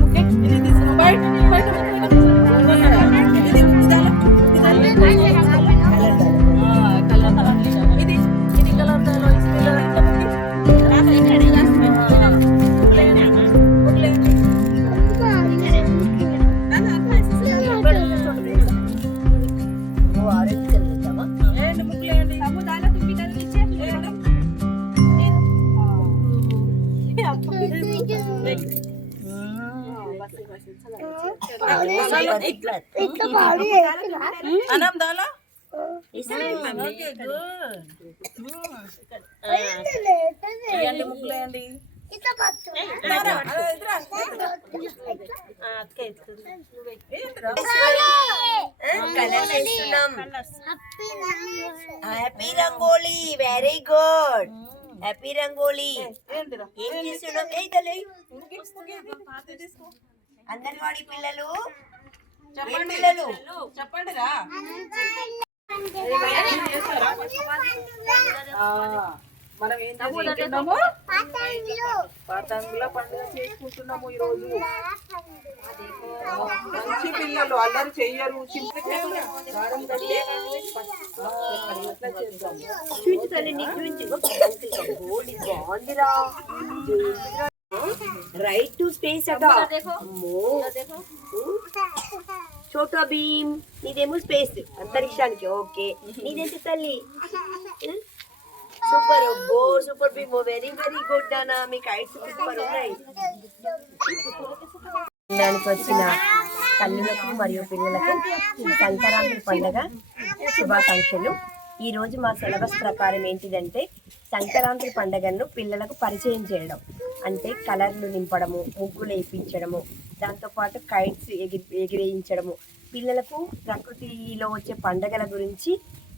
ముఖ్య ఇది తీసుకున్నాం బయట బయట ఇది ఇది కలర్ దాలో Anam dala? Okay, good. Iyanli mukle andi. Happy rangoli very good happy rangoli ఏం చేస్తున్నాం అంగన్వాడీ పిల్లలు చెప్పండి రా మనం ఏం చేసుకుంటున్నాము పతంగుల పండుగ చేసుకుంటున్నాము ఈ రోజు మంచి పిల్లలు అల్లరి చెయ్యరు రైట్ టు స్పేస్ అట చోటా భీమ్ నీదేమో స్పేస్ అంతరిక్షానికి ఓకే నీదేంటి తల్లి సూపర్ అబ్బో super Bheem very very good నానా మీకు ఐట్స్ సూపర్ ఉన్నాయి దానికి వచ్చిన తల్లులకు మరియు పిల్లలకు సంక్రాంతి పండుగ శుభాకాంక్షలు. ఈ రోజు మా సిలబస్ ప్రకారం ఏంటిదంటే సంక్రాంతి పండుగను పిల్లలకు పరిచయం చేయడం అంటే కలర్లు నింపడము ముగ్గులు వేయించడము దాంతోపాటు కైట్స్ ఎగిరేయించడము పిల్లలకు ప్రకృతిలో వచ్చే పండుగల గురించి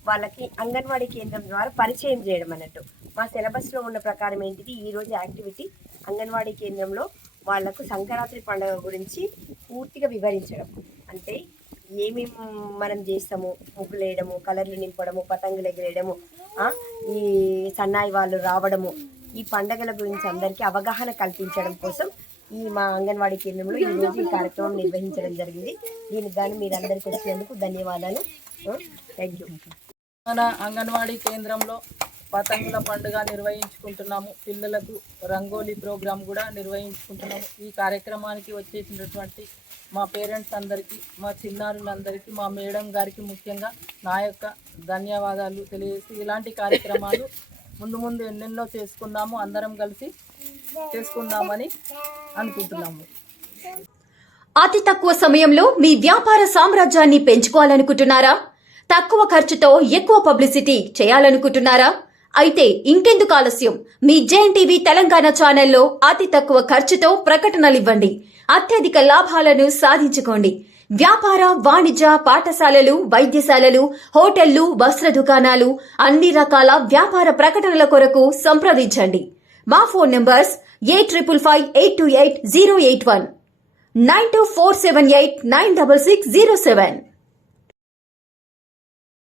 వాళ్ళకి అంగన్వాడీ కేంద్రం ద్వారా పరిచయం చేయడం అన్నట్టు. మా సిలబస్లో ఉన్న ప్రకారం ఏంటిది ఈరోజు యాక్టివిటీ అంగన్వాడీ కేంద్రంలో వాళ్లకు సంక్రాంతి పండుగ గురించి పూర్తిగా వివరించడం అంటే ఏమేమి మనం చేస్తాము ముగ్గులు వేయడము కలర్లు నింపడము పతంగులు ఎగిరేయడము ఈ సన్నాయి వాళ్ళు రావడము ఈ పండుగల గురించి అందరికీ అవగాహన కల్పించడం కోసం ఈ మా అంగన్వాడీ కేంద్రంలో ఈరోజు ఈ కార్యక్రమం నిర్వహించడం జరిగింది. దీనికి గాను మీరు అందరికీ వచ్చినందుకు ధన్యవాదాలు. Thank you. మన అంగన్వాడీ కేంద్రంలో పతంగుల పండుగ నిర్వహించుకుంటున్నాము. పిల్లలకు రంగోలీ ప్రోగ్రాం కూడా నిర్వహించుకుంటున్నాము. ఈ కార్యక్రమానికి వచ్చేసినటువంటి మా పేరెంట్స్ అందరికీ మా చిన్నారులందరికీ మా మేడం గారికి ముఖ్యంగా నా యొక్క ధన్యవాదాలు తెలియజేసి ఇలాంటి కార్యక్రమాలు ముందు ముందు ఎన్నెన్నో చేసుకుందాము అందరం కలిసి చేసుకుందామని అనుకుంటున్నాము. అతి తక్కువ సమయంలో మీ వ్యాపార సామ్రాజ్యాన్ని పెంచుకోవాలనుకుంటున్నారా? తక్కువ ఖర్చుతో ఎక్కువ పబ్లిసిటీ చేయాలనుకుంటున్నారా? అయితే ఇంకెందుకు ఆలస్యం? మీ జేఎన్టీవీ తెలంగాణ ఛానల్లో అతి తక్కువ ఖర్చుతో ప్రకటనలివ్వండి. అత్యధిక లాభాలను సాధించుకోండి. వ్యాపార వాణిజ్య పాఠశాలలు వైద్యశాలలు హోటళ్లు వస్త్ర దుకాణాలు అన్ని రకాల వ్యాపార ప్రకటనల కొరకు సంప్రదించండి. మా ఫోన్ నంబర్స్ 8558288081 9247896607.